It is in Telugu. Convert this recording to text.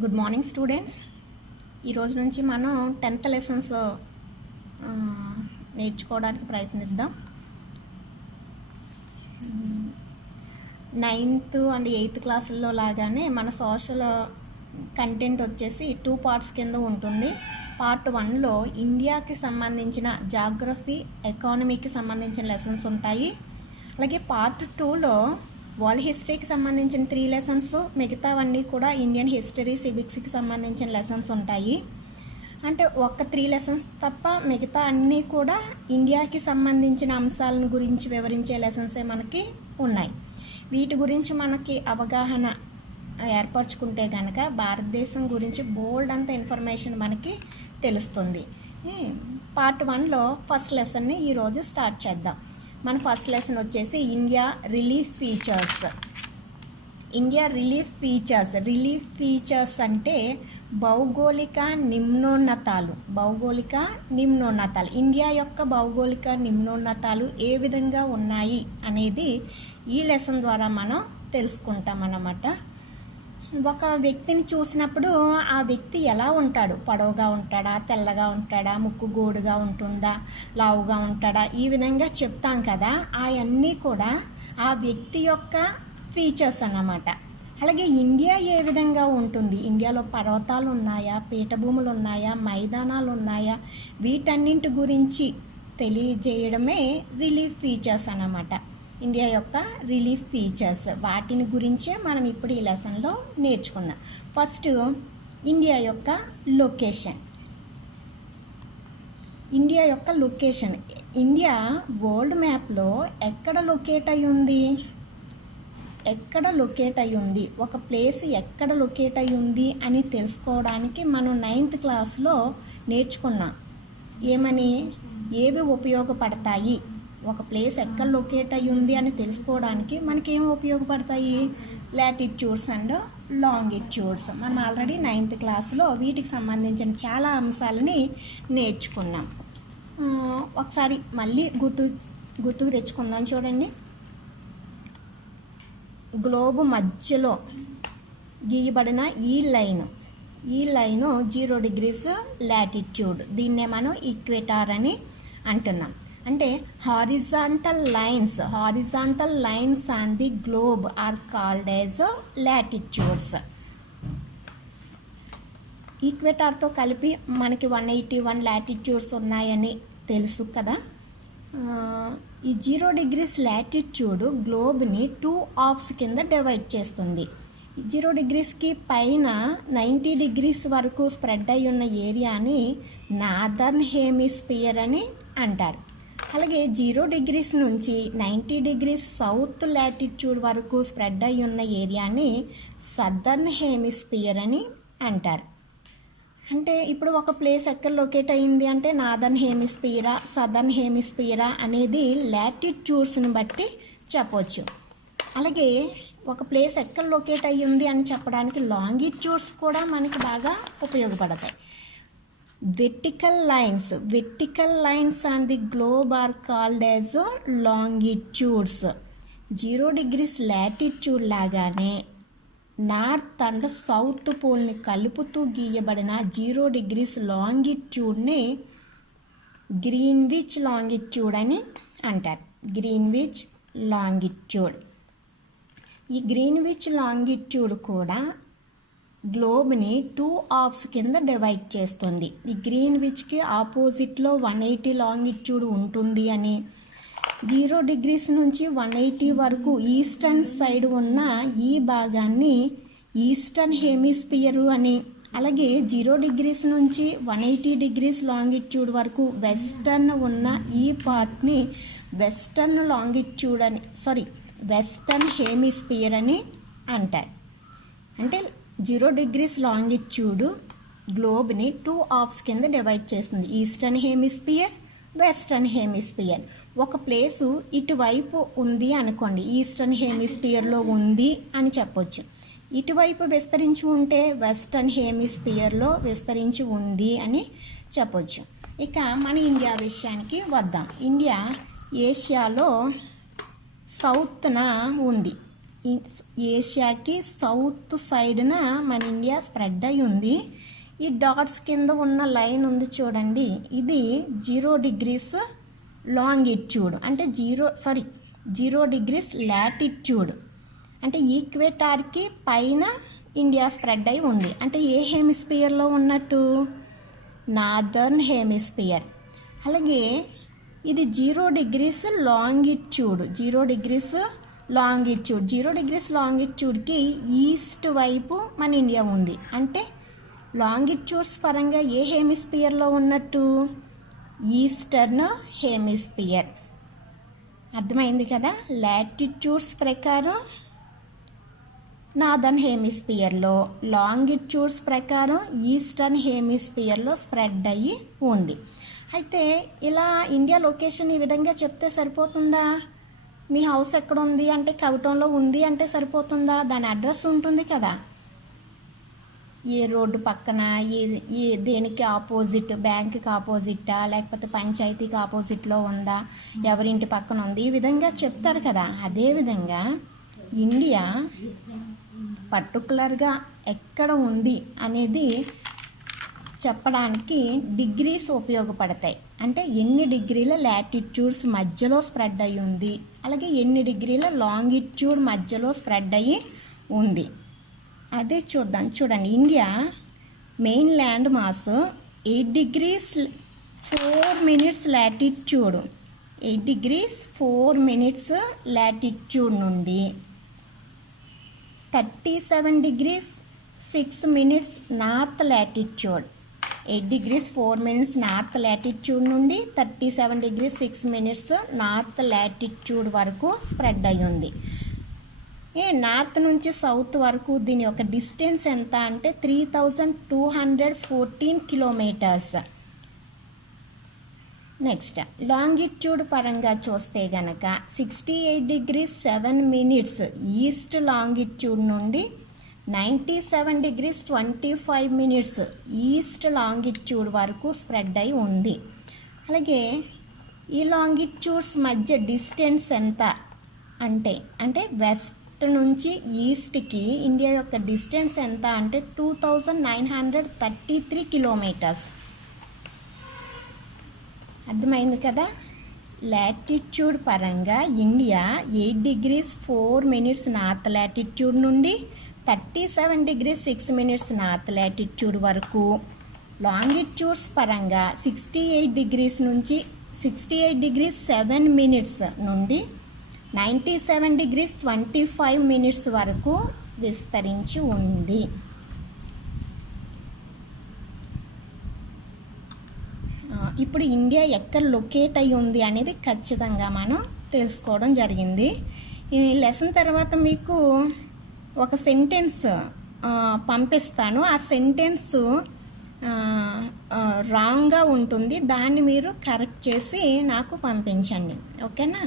Good morning students. ఈరోజు నుంచి మనం 10th లెసన్స్ నేర్చుకోవడానికి ప్రయత్నిద్దాం. 9th అండ్ 8th క్లాసుల్లో లాగానే మన సోషల్ కంటెంట్ వచ్చేసి 2 పార్ట్స్ కింద ఉంటుంది. పార్ట్ 1లో ఇండియాకి సంబంధించిన జాగ్రఫీ, ఎకానమీకి సంబంధించిన లెసన్స్ ఉంటాయి. అలాగే పార్ట్ 2లో వరల్డ్ హిస్టరీకి సంబంధించిన 3 లెసన్స్, మిగతావన్నీ కూడా ఇండియన్ హిస్టరీ, సివిక్స్కి సంబంధించిన లెసన్స్ ఉంటాయి. అంటే ఒక 3 లెసన్స్ తప్ప మిగతా అన్నీ కూడా ఇండియాకి సంబంధించిన అంశాలను గురించి వివరించే లెసన్సే మనకి ఉన్నాయి. వీటి గురించి మనకి అవగాహన ఏర్పరచుకుంటే కనుక భారతదేశం గురించి బోల్డ్ అంత ఇన్ఫర్మేషన్ మనకి తెలుస్తుంది. పార్ట్ 1లో ఫస్ట్ లెసన్ని ఈరోజు స్టార్ట్ చేద్దాం. మన ఫస్ట్ లెసన్ వచ్చేసి India relief features. India relief features అంటే భౌగోళిక నిమ్నోన్నతాలు. ఇండియా యొక్క భౌగోళిక నిమ్నోన్నతాలు ఏ విధంగా ఉన్నాయి అనేది ఈ లెసన్ ద్వారా మనం తెలుసుకుంటాం అన్నమాట. ఒక వ్యక్తిని చూసినప్పుడు ఆ వ్యక్తి ఎలా ఉంటాడు, పొడవుగా ఉంటాడా, తెల్లగా ఉంటాడా, ముక్కు గోడుగా ఉంటుందా, లావుగా ఉంటాడా, ఈ విధంగా చెప్తాం కదా. అవన్నీ కూడా ఆ వ్యక్తి యొక్క ఫీచర్స్ అన్నమాట. అలాగే ఇండియా ఏ విధంగా ఉంటుంది, ఇండియాలో పర్వతాలు ఉన్నాయా, పీఠభూములు ఉన్నాయా, మైదానాలు ఉన్నాయా, వీటన్నింటి గురించి తెలియజేయడమే రిలీఫ్ ఫీచర్స్ అన్నమాట. ఇండియా యొక్క రిలీఫ్ ఫీచర్స్, వాటిని గురించే మనం ఇప్పుడు ఈ లెసన్లో నేర్చుకుందాం. ఫస్ట్ ఇండియా యొక్క లొకేషన్. ఇండియా వరల్డ్ మ్యాప్లో ఎక్కడ లొకేట్ అయి ఉంది, ఒక ప్లేస్ ఎక్కడ లొకేట్ అయి ఉంది అని తెలుసుకోవడానికి మనం 9th క్లాస్లో నేర్చుకున్నాం. ఏవి ఉపయోగపడతాయి, ఒక ప్లేస్ ఎక్కడ లొకేట్ అయ్యి ఉంది అని తెలుసుకోవడానికి మనకేం ఉపయోగపడతాయి, లాటిట్యూడ్స్ అండ్ లాంగిట్యూడ్స్. మనం ఆల్రెడీ 9th క్లాస్లో వీటికి సంబంధించిన చాలా అంశాలని నేర్చుకున్నాం. ఒకసారి మళ్ళీ గుర్తుకు తెచ్చుకుందాం. చూడండి, గ్లోబ్ మధ్యలో గీయబడిన ఈ లైను 0 degrees లాటిట్యూడ్, దీన్నే మనం ఈక్వేటార్ అని అంటున్నాం. అంటే horizontal lines on the globe are called as latitudes. ఈక్వేటార్తో కలిపి మనకి 181 లాటిట్యూడ్స్ ఉన్నాయని తెలుసు కదా. ఈ 0 degrees లాటిట్యూడ్ గ్లోబ్ని 2 halves కింద డివైడ్ చేస్తుంది. 0 degreesకి పైన 90 degrees వరకు స్ప్రెడ్ అయి ఉన్న ఏరియాని నార్దర్న్ హెమిస్ఫియర్ అని అంటారు. అలాగే 0 degrees నుంచి 90 degrees సౌత్ లాటిట్యూడ్ వరకు స్ప్రెడ్ అయి ఉన్న ఏరియాని సదర్న్ హెమిస్ఫియర్ అని అంటారు. అంటే ఇప్పుడు ఒక ప్లేస్ ఎక్కడ లొకేట్ అయ్యింది అంటే నార్దర్న్ హెమిస్ఫియరా, సదర్న్ హెమిస్ఫియరా అనేది లాటిట్యూడ్స్ని బట్టి చెప్పవచ్చు. అలాగే ఒక ప్లేస్ ఎక్కడ లొకేట్ అయ్యింది అని చెప్పడానికి లాంగిట్యూడ్స్ కూడా మనకి బాగా ఉపయోగపడతాయి. Vertical lines on the globe are called as longitudes. 0 degrees latitude లాగానే నార్త్ అండ్ సౌత్ పోల్ని కలుపుతూ గీయబడిన 0 degrees లాంగిట్యూడ్ని గ్రీన్విచ్ లాంగిట్యూడ్ అని అంటారు. ఈ గ్రీన్విచ్ లాంగిట్యూడ్ కూడా గ్లోబ్ని 2 halves కింద డివైడ్ చేస్తుంది. ఈ గ్రీన్విచ్కి ఆపోజిట్లో 180 లాంగిట్యూడ్ ఉంటుంది అని, 0 degrees నుంచి 180 వరకు ఈస్టర్న్ సైడ్ ఉన్న ఈ భాగాన్ని ఈస్టర్న్ హెమిస్ఫియర్ అని, అలాగే 0 degrees నుంచి 180 degrees లాంగిట్యూడ్ వరకు వెస్టర్న్ ఉన్న ఈ పార్ట్ని వెస్టర్న్ హెమిస్ఫియర్ అని అంటారు. అంటే 0 degrees లాంగిట్యూడ్ గ్లోబ్ని 2 halves కింద డివైడ్ చేస్తుంది. Eastern hemisphere, western hemisphere. ఒక ప్లేసు ఇటువైపు ఉంది అనుకోండి, ఈస్టర్న్ హెమిస్ఫియర్లో ఉంది అని చెప్పొచ్చు. ఇటువైపు విస్తరించి ఉంటే వెస్టర్న్ హెమిస్ఫియర్లో విస్తరించి ఉంది అని చెప్పొచ్చు. ఇక మన ఇండియా విషయానికి వద్దాం. ఇండియా ఏషియాలో సౌత్న ఉంది. ఏషియాకి సౌత్ సైడ్న మన ఇండియా స్ప్రెడ్ అయి ఉంది. ఈ డాట్స్ కింద ఉన్న లైన్ ఉంది చూడండి, ఇది 0 డిగ్రీస్ లాంగిట్యూడ్ అంటే 0 డిగ్రీస్ లాటిట్యూడ్ అంటే ఈక్వేటార్కి పైన ఇండియా స్ప్రెడ్ అయి ఉంది. అంటే ఏ హెమిస్పియర్లో ఉన్నట్టు? Northern hemisphere. అలాగే ఇది 0 డిగ్రీస్ లాంగిట్యూడ్, 0 డిగ్రీస్ లాంగిట్యూడ్కి ఈస్ట్ వైపు మన ఇండియా ఉంది. అంటే లాంగిట్యూడ్స్ పరంగా ఏ హెమిస్పియర్లో ఉన్నట్టు? Eastern hemisphere. అర్థమైంది కదా? లాటిట్యూడ్స్ ప్రకారం నార్దర్న్ హెమిస్పియర్లో, లాంగిట్యూడ్స్ ప్రకారం ఈస్టర్న్ హెమిస్పియర్లో స్ప్రెడ్ అయ్యి ఉంది. అయితే ఇలా ఇండియా లొకేషన్ ఈ విధంగా చెప్తే సరిపోతుందా? మీ హౌస్ ఎక్కడ ఉంది అంటే కవటంలో ఉంది అంటే సరిపోతుందా? దాని అడ్రస్ ఉంటుంది కదా, ఏ రోడ్డు పక్కన, ఏ దేనికి ఆపోజిట్, బ్యాంకుకి ఆపోజిట్టా లేకపోతే పంచాయతీకి ఆపోజిట్లో ఉందా, ఎవరింటి పక్కన ఉంది, ఈ విధంగా చెప్తారు కదా. అదేవిధంగా ఇండియా పర్టికులర్గా ఎక్కడ ఉంది అనేది చెప్పడానికి డిగ్రీస్ ఉపయోగపడతాయి. అంటే ఎన్ని డిగ్రీల లాటిట్యూడ్స్ మధ్యలో స్ప్రెడ్ అయ్యి ఉంది, అలాగే ఎన్ని డిగ్రీల లాంగిట్యూడ్ మధ్యలో స్ప్రెడ్ అయ్యి ఉంది అదే చూద్దాం. చూడండి, India main land mass 8 degrees 4 minutes latitude, 8 degrees 4 minutes latitude నుండి 37 degrees 6 minutes north latitude, 8 degrees 4 minutes north latitude నుండి 37 డిగ్రీస్ 6 మినిట్స్ నార్త్ లాటిట్యూడ్ వరకు స్ప్రెడ్ అయి ఉంది. నార్త్ నుంచి సౌత్ వరకు దీని యొక్క డిస్టెన్స్ ఎంత అంటే 3214 కిలోమీటర్స్. నెక్స్ట్ లాంగిట్యూడ్ పరంగా చూస్తే గనక 68 డిగ్రీస్ 7 మినిట్స్ ఈస్ట్ లాంగిట్యూడ్ నుండి 97 డిగ్రీస్ 25 మినిట్స్ ఈస్ట్ లాంగిట్యూడ్ వరకు స్ప్రెడ్ అయి ఉంది. అలాగే ఈ లాంగిట్యూడ్స్ మధ్య డిస్టెన్స్ ఎంత అంటే వెస్ట్ నుంచి ఈస్ట్కి ఇండియా యొక్క డిస్టెన్స్ ఎంత అంటే 2933 కిలోమీటర్స్. అర్థమైంది కదా? లాటిట్యూడ్ పరంగా India 8 degrees 4 minutes north latitude నుండి 37 డిగ్రీస్ 6 మినిట్స్ నార్త్ లాటిట్యూడ్ వరకు, లాంగిట్యూడ్స్ పరంగా 68 డిగ్రీస్ 7 మినిట్స్ నుండి 97 డిగ్రీస్ 25 మినిట్స్ వరకు విస్తరించి ఉంది. ఇప్పుడు ఇండియా ఎక్కడ లొకేట్ అయి ఉంది అనేది ఖచ్చితంగా మనం తెలుసుకోవడం జరిగింది. ఈ లెసన్ తర్వాత మీకు ఒక సెంటెన్స్ పంపిస్తాను. ఆ సెంటెన్స్ రాంగ్గా ఉంటుంది, దాన్ని మీరు కరెక్ట్ చేసి నాకు పంపించండి. ఓకేనా?